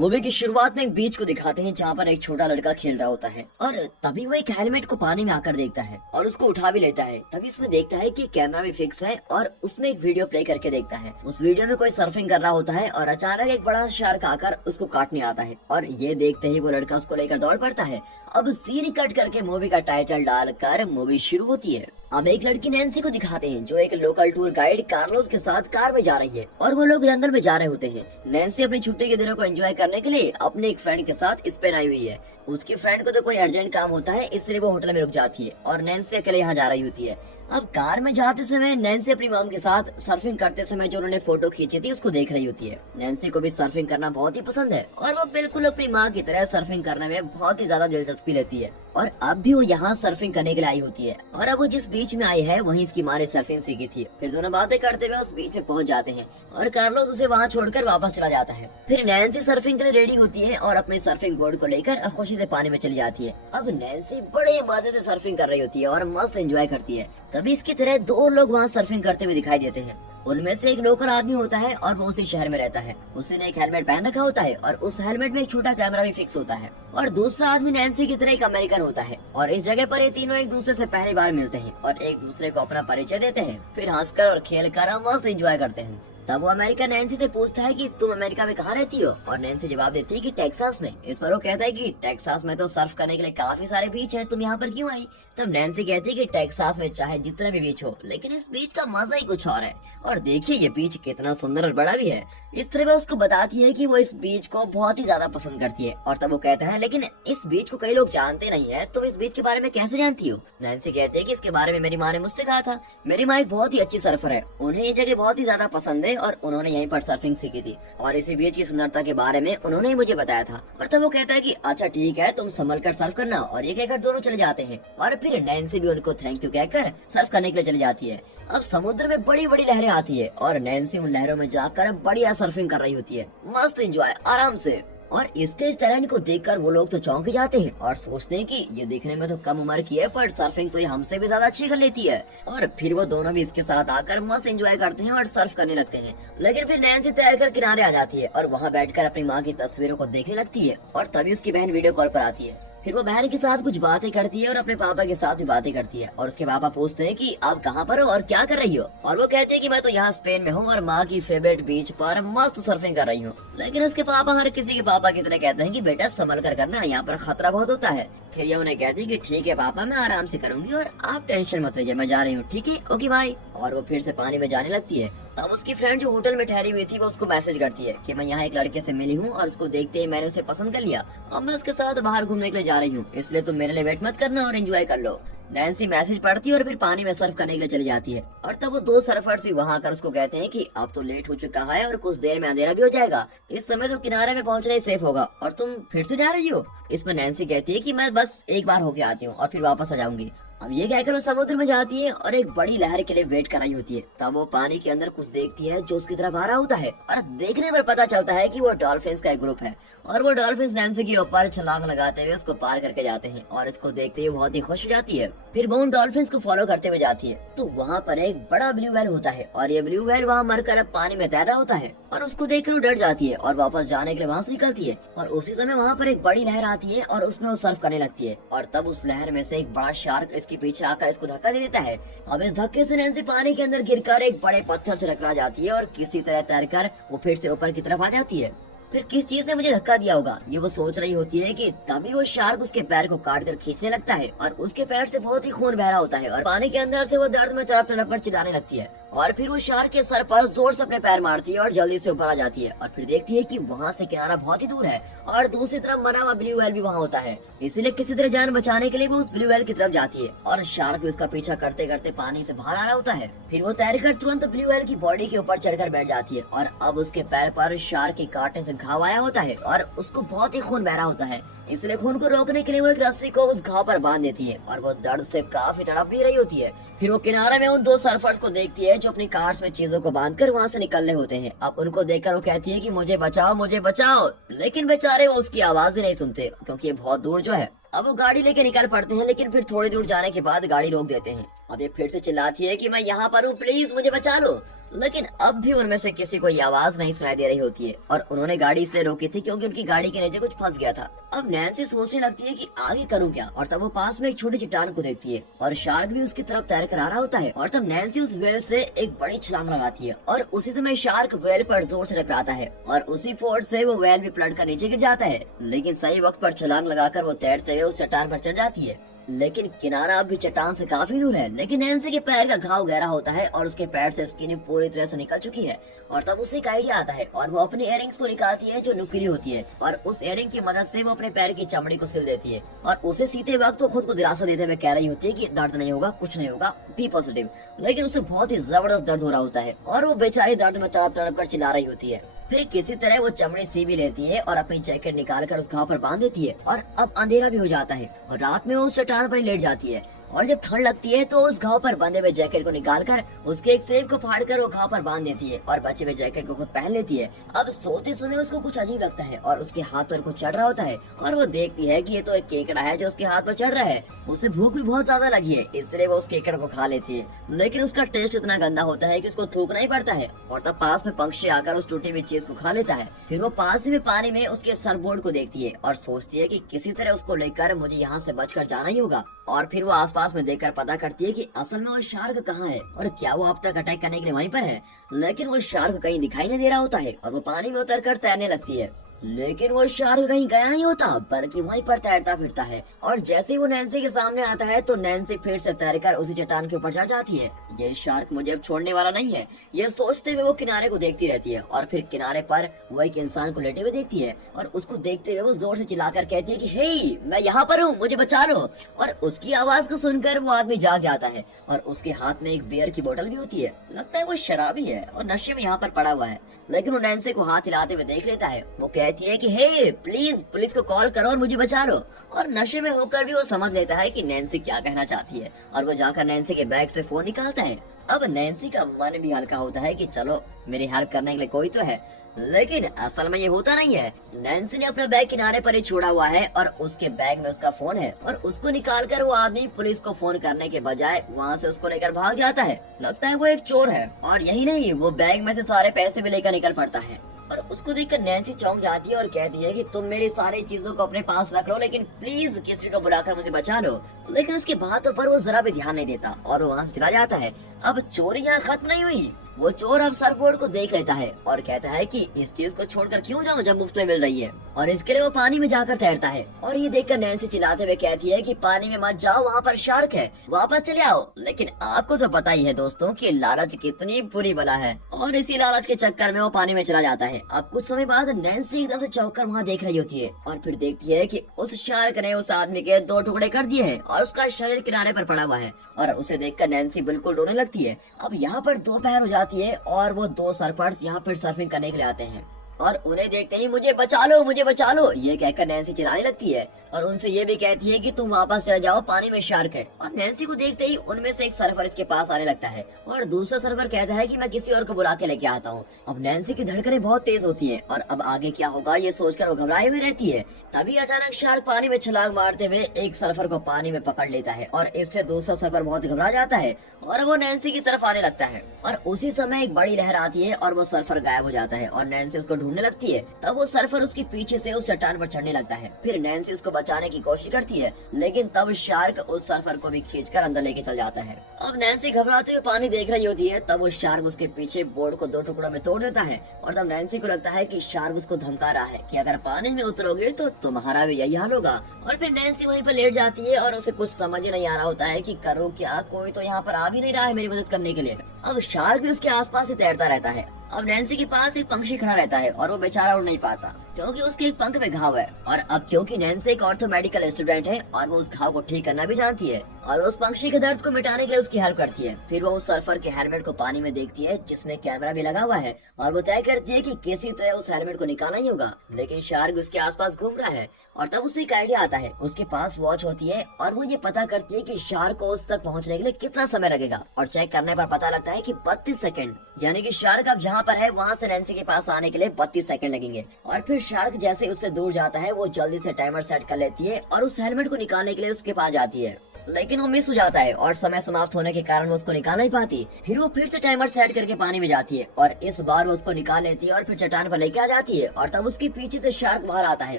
Movie की शुरुआत में एक बीच को दिखाते हैं जहाँ पर एक छोटा लड़का खेल रहा होता है और तभी वो एक हेलमेट को पानी में आकर देखता है और उसको उठा भी लेता है। तभी उसमें देखता है कि कैमरा भी फिक्स है और उसमें एक वीडियो प्ले करके देखता है। उस वीडियो में कोई सर्फिंग कर रहा होता है और अचानक एक बड़ा शार्क आकर उसको काटने आता है और ये देखते ही वो लड़का उसको लेकर दौड़ पड़ता है। अब सीन कट करके मूवी का टाइटल डालकर मूवी शुरू होती है। अब एक लड़की नैन्सी को दिखाते हैं जो एक लोकल टूर गाइड कार्लोस के साथ कार में जा रही है और वो लोग जंगल में जा रहे होते हैं। नैन्सी अपनी छुट्टी के दिनों को एंजॉय करने के लिए अपने एक फ्रेंड के साथ स्पेन आई हुई है। उसकी फ्रेंड को तो कोई अर्जेंट काम होता है इसलिए वो होटल में रुक जाती है और नैन्सी अकेले यहाँ जा रही होती है। अब कार में जाते समय नैन्सी अपनी मॉम के साथ सर्फिंग करते समय जो उन्होंने फोटो खींची थी उसको देख रही होती है। नैन्सी को भी सर्फिंग करना बहुत ही पसंद है और वो बिल्कुल अपनी माँ की तरह सर्फिंग करने में बहुत ही ज्यादा दिलचस्पी लेती है और अब भी वो यहाँ सर्फिंग करने के लिए आई होती है और अब वो जिस बीच में आई है वहीं इसकी माँ ने सर्फिंग सीखी थी। फिर दोनों बातें करते हुए उस बीच में पहुँच जाते हैं और कार्लोस उसे वहाँ छोड़कर वापस चला जाता है। फिर नैन्सी सर्फिंग के लिए रेडी होती है और अपने सर्फिंग बोर्ड को लेकर खुशी से पानी में चली जाती है। अब नैन्सी बड़े मजे से सर्फिंग कर रही होती है और मस्त एंजॉय करती है। तभी इसकी तरह दो लोग वहाँ सर्फिंग करते हुए दिखाई देते हैं। उनमें से एक लोकल आदमी होता है और वो उसी शहर में रहता है। उसने एक हेलमेट पहन रखा होता है और उस हेलमेट में एक छोटा कैमरा भी फिक्स होता है और दूसरा आदमी नैन्सी की तरह एक अमेरिकन होता है और इस जगह पर ये तीनों एक दूसरे से पहली बार मिलते हैं और एक दूसरे को अपना परिचय देते हैं। फिर हंसकर और खेलकर मस्त एंजॉय करते हैं। तब वो अमेरिकन नैन्सी से पूछता है कि तुम अमेरिका में कहाँ रहती हो और नैन्सी जवाब देती है कि टेक्सास में। इस पर वो कहता है कि टेक्सास में तो सर्फ करने के लिए काफी सारे बीच हैं, तुम यहाँ पर क्यों आई? तब नैन्सी कहती है कि टेक्सास में चाहे जितने भी बीच हो लेकिन इस बीच का मजा ही कुछ और है और देखिए ये बीच कितना सुंदर और बड़ा भी है। इस तरह वो उसको बताती है कि वो इस बीच को बहुत ही ज्यादा पसंद करती है और तब वो कहता है लेकिन इस बीच को कई लोग जानते नहीं है, तुम इस बीच के बारे में कैसे जानती हो? नैन्सी कहती है कि इसके बारे में मेरी माँ ने मुझसे कहा था। मेरी माँ एक बहुत ही अच्छी सर्फर है, उन्हें ये जगह बहुत ही ज्यादा पसंद है और उन्होंने यहीं पर सर्फिंग सीखी थी और इसी बीच की सुंदरता के बारे में उन्होंने ही मुझे बताया था। और तब वो कहता है कि अच्छा ठीक है, तुम संभल कर सर्फ करना और ये कहकर दोनों चले जाते हैं और फिर नैन्सी भी उनको थैंक यू कहकर सर्फ करने के लिए चली जाती है। अब समुद्र में बड़ी बड़ी लहरें आती है और नैन्सी उन लहरों में जाकर बढ़िया सर्फिंग कर रही होती है, मस्त एंजॉय आराम से। और इसके इस टैलेंट को देखकर वो लोग तो चौंक जाते हैं और सोचते हैं कि ये देखने में तो कम उम्र की है पर सर्फिंग तो ये हमसे भी ज्यादा अच्छी कर लेती है। और फिर वो दोनों भी इसके साथ आकर मस्त एंजॉय करते हैं और सर्फ करने लगते हैं। लेकिन फिर नैन्सी तैरकर किनारे आ जाती है और वहाँ बैठकर अपनी माँ की तस्वीरों को देखने लगती है और तभी उसकी बहन वीडियो कॉल पर आती है। फिर वो बहन के साथ कुछ बातें करती है और अपने पापा के साथ भी बातें करती है और उसके पापा पूछते हैं कि आप कहाँ पर हो और क्या कर रही हो? और वो कहती है कि मैं तो यहाँ स्पेन में हूँ और माँ की फेवरेट बीच पर मस्त सर्फिंग कर रही हूँ। लेकिन उसके पापा हर किसी के पापा की तरह कहते हैं कि बेटा संभल कर करना, यहाँ पर खतरा बहुत होता है। फिर ये उन्हें कहती है कि ठीक है पापा, मैं आराम से करूंगी और आप टेंशन मत लीजिए, मैं जा रही हूँ, ठीक है, ओके बाय। और वो फिर से पानी में जाने लगती है। तब उसकी फ्रेंड जो होटल में ठहरी हुई थी वो उसको मैसेज करती है कि मैं यहाँ एक लड़के से मिली हूँ और उसको देखते ही मैंने उसे पसंद कर लिया। अब मैं उसके साथ बाहर घूमने के लिए जा रही हूँ, इसलिए तुम मेरे लिए वेट मत करना और एंजॉय कर लो। नैन्सी मैसेज पढ़ती है और फिर पानी में सर्फ करने के लिए चली जाती है। और तब वो दो सर्फर्स भी वहाँ आकर उसको कहते हैं कि अब तो लेट हो चुका है और कुछ देर में अंधेरा भी हो जाएगा, इस समय तो किनारे में पहुँचना ही सेफ होगा और तुम फिर से जा रही हो? इस पर नैन्सी कहती है कि मैं बस एक बार होके आती हूँ और फिर वापस आ जाऊंगी। अब ये कहकर वो समुद्र में जाती है और एक बड़ी लहर के लिए वेट कर रही होती है। तब वो पानी के अंदर कुछ देखती है जो उसकी तरफ आ रहा होता है और देखने पर पता चलता है कि वो डॉल्फिन्स का एक ग्रुप है और वो डॉल्फिन्स नैन्सी के ऊपर छलांग लगाते हुए उसको पार करके जाते हैं और इसको देखते हुए बहुत ही खुश हो जाती है। फिर वो उन डॉल्फिन्स को फॉलो करते हुए जाती है तो वहाँ पर एक बड़ा ब्लू व्हेल होता है और ये ब्लू व्हेल वहाँ मरकर अब पानी में तैर रहा होता है और उसको देखकर वो डर जाती है और वापस जाने के लिए वहाँ से निकलती है। और उसी समय वहाँ पर एक बड़ी लहर आती है और उसमें वो सर्फ करने लगती है और तब उस लहर में से एक बड़ा शार्क इसके पीछे आकर इसको धक्का दे देता है। अब इस धक्के से नैन्सी पानी के अंदर गिरकर एक बड़े पत्थर से टकरा जाती है और किसी तरह तैरकर वो फिर से ऊपर की तरफ आ जाती है। फिर किस चीज ने मुझे धक्का दिया होगा ये वो सोच रही होती है कि तभी वो शार्क उसके पैर को काट कर खींचने लगता है और उसके पैर से बहुत ही खून बह रहा होता है और पानी के अंदर से वो दर्द में तड़प तड़प कर चिल्लाने लगती है। और फिर वो शार्क के सर पर जोर से अपने पैर मारती है और जल्दी से ऊपर आ जाती है और फिर देखती है कि वहाँ से किनारा बहुत ही दूर है और दूसरी तरफ मरा हुआ ब्लू व्हेल भी वहाँ होता है। इसीलिए किसी तरह जान बचाने के लिए वो उस ब्लू व्हेल की तरफ जाती है और शार्क भी उसका पीछा करते करते पानी से बाहर आ रहा होता है। फिर वो तैरकर तुरंत ब्लू व्हेल की बॉडी के ऊपर चढ़कर बैठ जाती है और अब उसके पैर पर शार्क के काटने से घाव आया होता है और उसको बहुत ही खून बह रहा होता है। इसलिए खून को रोकने के लिए वो एक रस्सी को उस घाव पर बांध देती है और वो दर्द से काफी तड़प भी रही होती है। फिर वो किनारे में उन दो सर्फर्स को देखती है जो अपनी कार्स में चीजों को बांधकर वहाँ से निकलने होते हैं। अब उनको देखकर वो कहती है कि मुझे बचाओ मुझे बचाओ, लेकिन बेचारे वो उसकी आवाज ही नहीं सुनते क्योंकि ये बहुत दूर जो है। अब वो गाड़ी लेके निकल पड़ते हैं लेकिन फिर थोड़ी दूर जाने के बाद गाड़ी रोक देते हैं। अब ये फिर से चिल्लाती है कि मैं यहाँ पर हूँ, प्लीज मुझे बचा लो। लेकिन अब भी उनमें से किसी को ये आवाज नहीं सुनाई दे रही होती है और उन्होंने गाड़ी इसलिए रोकी थी क्योंकि उनकी गाड़ी के नीचे कुछ फंस गया था। अब नैन्सी सोचने लगती है कि आगे करूँ क्या, और तब वो पास में एक छोटी चट्टान को देखती है और शार्क भी उसकी तरफ तैर कर आ रहा होता है। और तब नैन्सी उस वेल से एक बड़ी छलांग लगाती है और उसी समय शार्क वेल पर जोर से टकराता है और उसी फोर्स से वो वेल भी पलट कर नीचे गिर जाता है। लेकिन सही वक्त पर छलांग लगाकर वो तैरते हुए उस चट्टान पर चढ़ जाती है। लेकिन किनारा अब भी चट्टान से काफी दूर है। लेकिन नैन्सी के पैर का घाव गहरा होता है और उसके पैर से स्किन पूरी तरह से निकल चुकी है। और तब उसे एक आइडिया आता है और वो अपनी इयररिंग्स को निकालती है जो नुकीली होती है और उस इयररिंग की मदद से वो अपने पैर की चमड़ी को सिल देती है। और उसे सीते वक्त वो खुद को दिलासा देते हुए कह रही होती है कि दर्द नहीं होगा, कुछ नहीं होगा, बी पॉजिटिव। लेकिन उसे बहुत ही जबरदस्त दर्द हो रहा होता है और वो बेचारी दर्द में तड़प तड़प कर चिल्ला रही होती है। फिर किसी तरह वो चमड़ी सी भी लेती है और अपनी जैकेट निकाल कर उस घाव पर बांध देती है। और अब अंधेरा भी हो जाता है और रात में वो उस चट्टान पर ही लेट जाती है। और जब ठंड लगती है तो उस घाव पर बंधे हुए जैकेट को निकालकर उसके एक स्लीव को फाड़कर वो घाव पर बांध देती है और बचे हुए जैकेट को खुद पहन लेती है। अब सोते समय उसको कुछ अजीब लगता है और उसके हाथ पर कुछ चढ़ रहा होता है और वो देखती है कि ये तो एक केकड़ा है जो उसके हाथ पर चढ़ रहा है। उसे भूख भी बहुत ज्यादा लगी है, इसलिए वो उस केकड़ को खा लेती है। लेकिन उसका टेस्ट इतना गंदा होता है कि उसको थूकना ही पड़ता है। और तब पास में पक्षी आकर उस टूटी हुई चीज को खा लेता है। फिर वो पास में पानी में उसके सरबोर्ड को देखती है और सोचती है कि किसी तरह उसको लेकर मुझे यहाँ से बचकर जाना ही होगा। और फिर वो आसपास में देखकर पता करती है कि असल में वो शार्क कहाँ है और क्या वो अब तक अटैक करने के लिए वहीं पर है। लेकिन वो शार्क कहीं दिखाई नहीं दे रहा होता है और वो पानी में उतरकर तैरने लगती है। लेकिन वो शार्क कहीं गया नहीं होता बल्कि वहीं पर तैरता फिरता है। और जैसे ही वो नैन्सी के सामने आता है तो नैन्सी फिर से तैरकर उसी चट्टान के ऊपर चढ़ जाती है। ये शार्क मुझे अब छोड़ने वाला नहीं है, ये सोचते हुए वो किनारे को देखती रहती है। और फिर किनारे पर वो एक इंसान को लेटे हुए देखती है और उसको देखते हुए वो जोर से चिल्लाकर कहती है कि हे, मैं यहाँ पर हूँ, मुझे बचा लो। और उसकी आवाज को सुनकर वो आदमी जाग जाता है और उसके हाथ में एक बियर की बोतल भी होती है। लगता है वो शराबी है और नशे में यहाँ पर पड़ा हुआ है। लेकिन वो नैन्सी को हाथ हिलाते हुए देख लेता है। वो कहती है कि हे प्लीज पुलिस को कॉल करो और मुझे बचा लो। और नशे में होकर भी वो समझ लेता है कि नैन्सी क्या कहना चाहती है और वो जाकर नैन्सी के बैग से फोन निकालता है। अब नैन्सी का मन भी हल्का होता है कि चलो मेरी हेल्प करने के लिए कोई तो है। लेकिन असल में ये होता नहीं है। नैन्सी ने अपना बैग किनारे पर ही छोड़ा हुआ है और उसके बैग में उसका फोन है और उसको निकालकर वो आदमी पुलिस को फोन करने के बजाय वहाँ से उसको लेकर भाग जाता है। लगता है वो एक चोर है। और यही नहीं, वो बैग में से सारे पैसे भी लेकर निकल पड़ता है। और उसको देखकर नैन्सी चौंक जाती है और कहती है कि तुम मेरी सारी चीजों को अपने पास रख लो, लेकिन प्लीज किसी को बुलाकर मुझे बचा लो। लेकिन उसकी बातों पर वो जरा भी ध्यान नहीं देता और वो वहाँ से चला जाता है। अब चोरी यहाँ खत्म नहीं हुई। वो चोर अब सरबोर्ड को देख लेता है और कहता है कि इस चीज को छोड़कर क्यों जाऊं जब मुफ्त में मिल रही है। और इसके लिए वो पानी में जाकर तैरता है। और ये देखकर नैन्सी चिल्लाते हुए कहती है कि पानी में मत जाओ, वहाँ पर शार्क है, वापस चले आओ। लेकिन आपको तो पता ही है दोस्तों कि लालच कितनी बुरी बला है और इसी लालच के चक्कर में वो पानी में चला जाता है। अब कुछ समय बाद नैन्सी एकदम से चौंक कर वहाँ देख रही होती है और फिर देखती है कि उस शार्क ने उस आदमी के 2 टुकड़े कर दिए हैं और उसका शरीर किनारे पर पड़ा हुआ है। और उसे देखकर नैन्सी बिल्कुल रोने लगती है। अब यहाँ पर दोपहर हो जाती है और वो 2 सर्फर्स यहाँ पर सर्फिंग करने के लिए आते हैं और उन्हें देखते ही मुझे बचा लो, मुझे बचा लो, ये कहकर नैन्सी चिल्लाने लगती है और उनसे ये भी कहती है कि तुम वापस चले जाओ, पानी में शार्क है। और नैन्सी को देखते ही उनमें से एक सर्फर इसके पास आने लगता है और दूसरा सर्फर कहता है कि मैं किसी और को बुला के लेके आता हूँ। अब नैन्सी की धड़कनें बहुत तेज होती है और अब आगे क्या होगा ये सोचकर वो घबराई हुई रहती है। तभी अचानक शार्क पानी में छलांग मारते हुए एक सर्फर को पानी में पकड़ लेता है और इससे दूसरा सर्फर बहुत घबरा जाता है और वो नैन्सी की तरफ आने लगता है। और उसी समय एक बड़ी लहर आती है और वो सर्फर गायब हो जाता है और नैन्सी उसको ढूंढने लगती है। तब वो सर्फर उसके पीछे से उस चट्टान पर चढ़ने लगता है। फिर नैन्सी उसको बचाने की कोशिश करती है, लेकिन तब शार्क उस सर्फर को भी खींचकर अंदर लेके चल जाता है। अब नैन्सी घबराते हुए पानी देख रही होती है, तब वो शार्क उसके पीछे बोर्ड को 2 टुकड़ों में तोड़ देता है। और तब नैन्सी को लगता है कि शार्क उसको धमका रहा है कि अगर पानी में उतरोगे तो तुम्हारा भी यही हाल होगा। और फिर नैन्सी वहीं पर लेट जाती है और उसे कुछ समझ नहीं आ रहा होता है कि करूँ क्या, कोई तो यहाँ पर आ भी नहीं रहा है मेरी मदद करने के लिए। अब शार्क भी उसके आसपास ही तैरता रहता है। अब नैन्सी के पास एक पंछी खड़ा रहता है और वो बेचारा उड़ नहीं पाता क्योंकि उसके एक पंख में घाव है। और अब क्योंकि नैन्सी एक ऑर्थो मेडिकल स्टूडेंट है और वो उस घाव को ठीक करना भी जानती है और उस पंछी के दर्द को मिटाने के लिए उसकी हेल्प करती है। फिर वो उस सर्फर के हेलमेट को पानी में देखती है जिसमें कैमरा भी लगा हुआ है और वो तय करती है कि किसी तरह उस हेलमेट को निकालना ही होगा। लेकिन शार्क उसके आसपास घूम रहा है और तब उसे एक आइडिया आता है। उसके पास वॉच होती है और वो ये पता करती है कि शार्क को उस तक पहुंचने के लिए कितना समय लगेगा। और चेक करने पर पता लगता है कि 32 सेकंड, यानी कि शार्क अब जहाँ पर है वहाँ से नैन्सी के पास आने के लिए 32 सेकंड लगेंगे। और फिर शार्क जैसे उससे दूर जाता है वो जल्दी से टाइमर सेट कर लेती है और उस हेलमेट को निकालने के लिए उसके पास जाती है। लेकिन वो मिस हो जाता है और समय समाप्त होने के कारण वो उसको निकाल नहीं पाती। फिर वो फिर से टाइमर सेट करके पानी में जाती है और इस बार वो उसको निकाल लेती है और फिर चट्टान पर लेके आ जाती है और तब उसके पीछे से शार्क बाहर आता है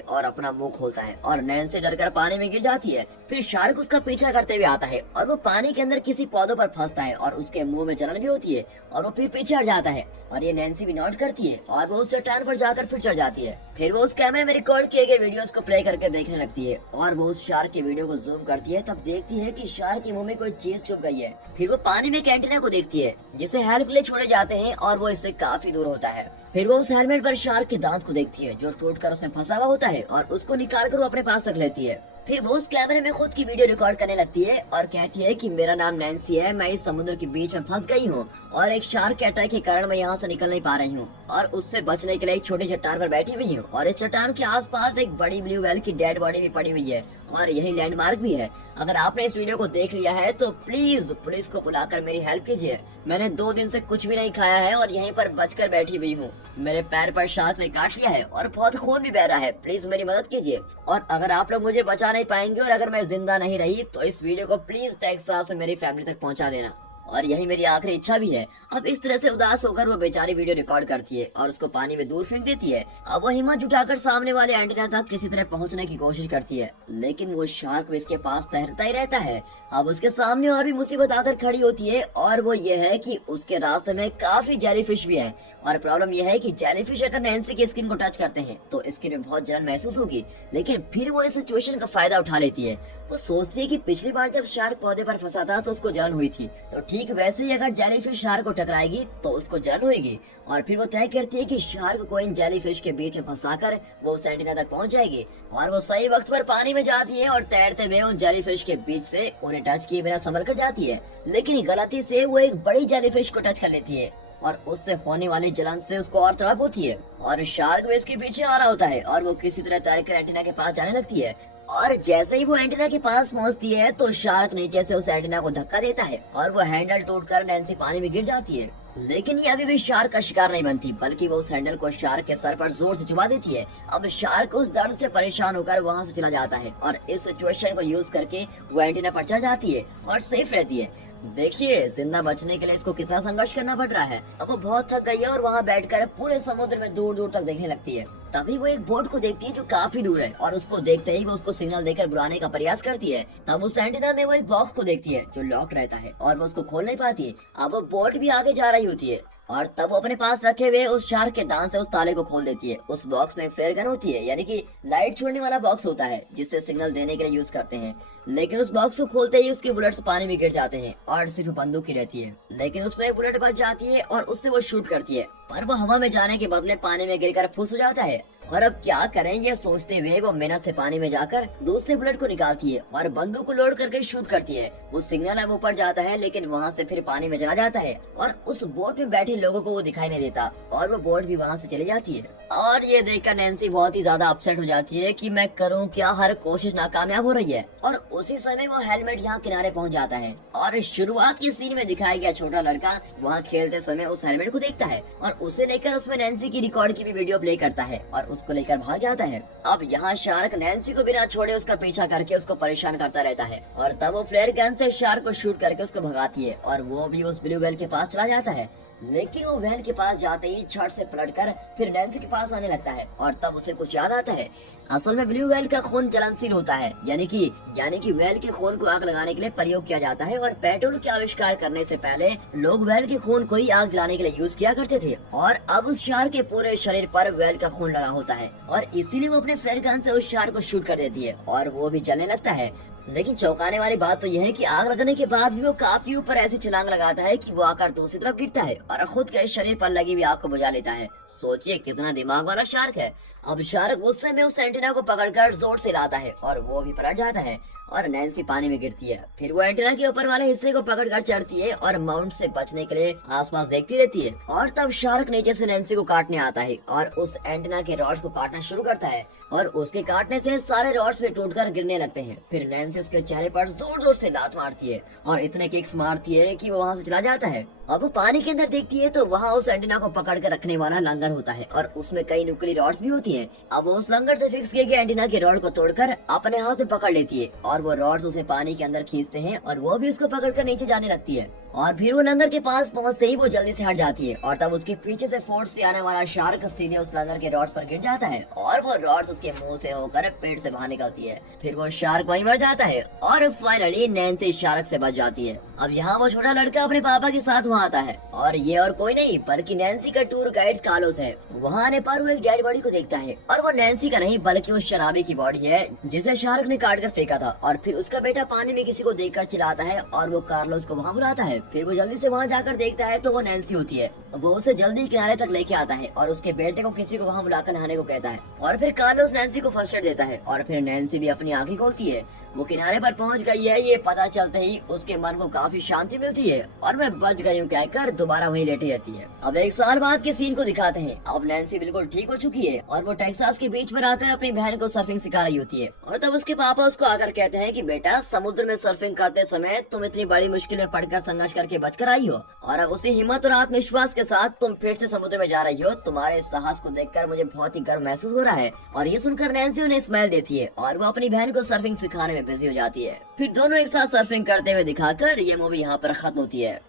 और अपना मुंह खोलता है और नैन्सी डरकर पानी में गिर जाती है। फिर शार्क उसका पीछा करते हुए आता है और वो पानी के अंदर किसी पौधों पर फंसता है और उसके मुंह में जलन भी होती है और वो फिर पीछे हट जाता है और ये नैन्सी भी नोट करती है और वो उस चट्टान पर जाकर फिर चढ़ जाती है। फिर वो उस कैमरे में रिकॉर्ड किए गए वीडियोस को प्ले करके देखने लगती है और वो उस शार्क के वीडियो को जूम करती है। तब देखती है कि शार्क के मुंह में कोई चीज चुभ गई है। फिर वो पानी में एक एंटीना को देखती है जिसे हेल्प के लिए छोड़े जाते हैं और वो इससे काफी दूर होता है। फिर वो उस हेलमेट पर शार्क के दांत को देखती है जो टूटकर उसमें फंसा हुआ होता है और उसको निकालकर वो अपने पास रख लेती है। फिर वो उस कैमरे में खुद की वीडियो रिकॉर्ड करने लगती है और कहती है कि मेरा नाम नैन्सी है, मैं इस समुद्र के बीच में फंस गई हूँ और एक शार्क के अटैक के कारण मैं यहाँ से निकल नहीं पा रही हूँ और उससे बचने के लिए एक छोटी चट्टान पर बैठी हुई हूँ और इस चट्टान के आसपास एक बड़ी ब्लू व्हेल की डेड बॉडी भी पड़ी हुई है और यही लैंडमार्क भी है। अगर आपने इस वीडियो को देख लिया है तो प्लीज पुलिस को बुलाकर मेरी हेल्प कीजिए। मैंने 2 दिन से कुछ भी नहीं खाया है और यहीं पर बचकर बैठी हुई हूँ। मेरे पैर पर शार्क ने काट लिया है और बहुत खून भी बह रहा है। प्लीज मेरी मदद कीजिए और अगर आप लोग मुझे बचा नहीं पाएंगे और अगर मैं जिंदा नहीं रही तो इस वीडियो को प्लीज टेक्सास में मेरी फैमिली तक पहुँचा देना और यही मेरी आखिरी इच्छा भी है। अब इस तरह से उदास होकर वो बेचारी वीडियो रिकॉर्ड करती है और उसको पानी में दूर फेंक देती है। अब वो हिम्मत जुटाकर सामने वाले एंटीना तक किसी तरह पहुंचने की कोशिश करती है लेकिन वो शार्क भी इसके पास तैरता ही रहता है। अब उसके सामने और भी मुसीबत आकर खड़ी होती है और वो ये है कि उसके रास्ते में काफी जेलीफिश भी है और प्रॉब्लम यह है कि जेलीफिश अगर नैन्सी की स्किन को टच करते हैं तो स्किन में बहुत जलन महसूस होगी। लेकिन फिर वो इस सिचुएशन का फायदा उठा लेती है। वो सोचती है कि पिछली बार जब शार्क पौधे पर फंसा था तो उसको जलन हुई थी, तो ठीक वैसे ही अगर जेलीफिश शार्क को टकराएगी तो उसको जलन होगी और फिर वो तय करती है कि शार्क को इन जेलीफिश के बीच में फंसाकर वो उस एंटीना तक पहुंच जाएगी और वो सही वक्त पर पानी में जाती है और तैरते हुए उन जेलीफिश के बीच से उन्हें टच किए बिना संभल कर जाती है। लेकिन गलती से वो एक बड़ी जेलीफिश को टच कर लेती है और उससे होने वाली जलन से उसको और तड़प होती है और शार्क भी इसके पीछे आ रहा होता है और वो किसी तरह तैरकर एंटीना के पास जाने लगती है और जैसे ही वो एंटीना के पास पहुंचती है तो शार्क नीचे से उस एंटीना को धक्का देता है और वो हैंडल टूटकर नैन्सी पानी में गिर जाती है। लेकिन ये अभी भी शार्क का शिकार नहीं बनती बल्कि वो उस हैंडल को शार्क के सर पर जोर से चुभा देती है। अब शार्क उस दर्द से परेशान होकर वहाँ से चला जाता है और इस सिचुएशन को यूज करके वो एंटीना पर चढ़ जाती है और सेफ रहती है। देखिए जिंदा बचने के लिए इसको कितना संघर्ष करना पड़ रहा है। अब वो बहुत थक गई है और वहाँ बैठकर पूरे समुद्र में दूर दूर तक देखने लगती है। तभी वो एक बोट को देखती है जो काफी दूर है और उसको देखते ही वो उसको सिग्नल देकर बुलाने का प्रयास करती है। तब उस एंटीना में वो एक बॉक्स को देखती है जो लॉक रहता है और वो उसको खोल नहीं पाती। अब वो बोट भी आगे जा रही होती है और तब वो अपने पास रखे हुए उस शार्क के दांत से उस ताले को खोल देती है। उस बॉक्स में एक फेयर गन होती है यानी कि लाइट छोड़ने वाला बॉक्स होता है जिससे सिग्नल देने के लिए यूज करते हैं। लेकिन उस बॉक्स को खोलते ही उसके बुलेट्स पानी में गिर जाते हैं और सिर्फ बंदूक ही रहती है। लेकिन उसमें एक बुलेट बच जाती है और उससे वो शूट करती है पर वो हवा में जाने के बदले पानी में गिरकर फुस हो जाता है। और अब क्या करें ये सोचते हुए वो मेहनत से पानी में जाकर दूसरे बुलेट को निकालती है और बंदूक को लोड करके शूट करती है। वो सिग्नल अब ऊपर जाता है लेकिन वहाँ से फिर पानी में चला जाता है और उस बोट में बैठे लोगों को वो दिखाई नहीं देता और वो बोट भी वहाँ से चली जाती है। और ये देखकर नैन्सी बहुत ही ज्यादा अपसेट हो जाती है कि मैं करूँ क्या, हर कोशिश नाकामयाब हो रही है। और उसी समय वो हेलमेट यहाँ किनारे पहुँच जाता है और शुरुआत के सीन में दिखाया गया छोटा लड़का वहाँ खेलते समय उस हेलमेट को देखता है और उसे लेकर उसमें नैन्सी की रिकॉर्ड की भी वीडियो प्ले करता है और उसको लेकर भाग जाता है। अब यहाँ शार्क नैन्सी को बिना छोड़े उसका पीछा करके उसको परेशान करता रहता है और तब वो फ्लेयर गन से शार्क को शूट करके उसको भगाती है और वो भी उस ब्लू व्हेल के पास चला जाता है। लेकिन वो व्हेल के पास जाते ही छट से पलटकर फिर नैन्सी के पास आने लगता है और तब उसे कुछ याद आता है। असल में ब्लू व्हेल का खून ज्वलनशील होता है यानी कि व्हेल के खून को आग लगाने के लिए प्रयोग किया जाता है और पेट्रोल के आविष्कार करने से पहले लोग व्हेल के खून को ही आग जलाने के लिए यूज किया करते थे। और अब उस शार्क के पूरे शरीर पर व्हेल का खून लगा होता है और इसीलिए वो अपने फ्लेयर गन से उस शार्क को शूट कर देती है और वो भी जलने लगता है। लेकिन चौंकाने वाली बात तो यह है कि आग लगने के बाद भी वो काफी ऊपर ऐसी छलांग लगाता है कि वो आकर दूसरी तरफ गिरता है और खुद के शरीर पर लगी हुई आग को बुझा लेता है। सोचिए कितना दिमाग वाला शार्क है। अब शार्क गुस्से में उस एंटीना को पकड़कर जोर से लाता है और वो भी पलट जाता है और नैन्सी पानी में गिरती है। फिर वो एंटीना के ऊपर वाले हिस्से को पकड़कर चढ़ती है और माउंट से बचने के लिए आसपास देखती रहती है और तब शार्क नीचे से नैन्सी को काटने आता है और उस एंटीना के रॉड्स को काटना शुरू करता है और उसके काटने से सारे रॉड्स में टूटकर गिरने लगते हैं। फिर नैन्सी नैन्सी उसके चेहरे पर जोर जोर से लात मारती है और इतने किक्स मारती है कि वो वहाँ से चला जाता है। अब वो पानी के अंदर देखती है तो वहाँ उस एंटीना को पकड़ कर रखने वाला लंगर होता है और उसमें कई नुकीली रॉड्स भी होती हैं। अब वो उस लंगर से फिक्स किए गए एंटीना के रॉड को तोड़कर अपने हाथ में पकड़ लेती है और वो रॉड्स उसे पानी के अंदर खींचते हैं और वो भी उसको पकड़कर नीचे जाने लगती है। और फिर वो लंगर के पास पहुंचते ही वो जल्दी से हट जाती है और तब उसके पीछे से फोर्स से आने वाला शार्क सीधे उस लंगर के रॉड्स पर गिर जाता है और वो रॉड्स उसके मुंह से होकर पेट से बाहर निकलती है। फिर वो शार्क वहीं मर जाता है और फाइनली नैन्सी शार्क से बच जाती है। अब यहाँ वो छोटा लड़का अपने पापा के साथ वहाँ आता है और ये और कोई नहीं बल्कि नैन्सी का टूर गाइड कार्लोस है। वहाँ आने पर वो एक डेड बॉडी को देखता है और वो नैन्सी का नहीं बल्कि उस शराबी की बॉडी है जिसे शार्क ने काट कर फेंका था। और फिर उसका बेटा पानी में किसी को देखकर चिल्लाता है और वो कार्लोस को वहाँ बुलाता है। फिर वो जल्दी से वहाँ जाकर देखता है तो वो नैन्सी होती है। वो उसे जल्दी किनारे तक लेके आता है और उसके बेटे को किसी को वहाँ बुलाकर नहाने को कहता है और फिर कार्लोस नैन्सी को फर्स्ट एड देता है और फिर नैन्सी भी अपनी आंखें खोलती है। वो किनारे पर पहुंच गई है ये पता चलते ही उसके मन को काफी शांति मिलती है और मैं बच गई हूँ कहकर दोबारा वहीं लेटी रहती है। अब 1 साल बाद के सीन को दिखाते हैं। अब नैन्सी बिल्कुल ठीक हो चुकी है और वो टेक्सास के बीच पर आकर अपनी बहन को सर्फिंग सिखा रही होती है और तब उसके पापा उसको आकर कहते हैं कि बेटा समुद्र में सर्फिंग करते समय तुम इतनी बड़ी मुश्किल में पड़कर संघर्ष करके बचकर आई हो और अब उसी हिम्मत और आत्मविश्वास के साथ तुम फिर से समुद्र में जा रही हो। तुम्हारे साहस को देखकर मुझे बहुत ही गर्व महसूस हो रहा है। और ये सुनकर नैन्सी उन्हें स्माइल देती है और वो अपनी बहन को सर्फिंग सिखाने में बिजी हो जाती है। फिर दोनों एक साथ सर्फिंग करते हुए दिखाकर ये मूवी यहाँ पर खत्म होती है।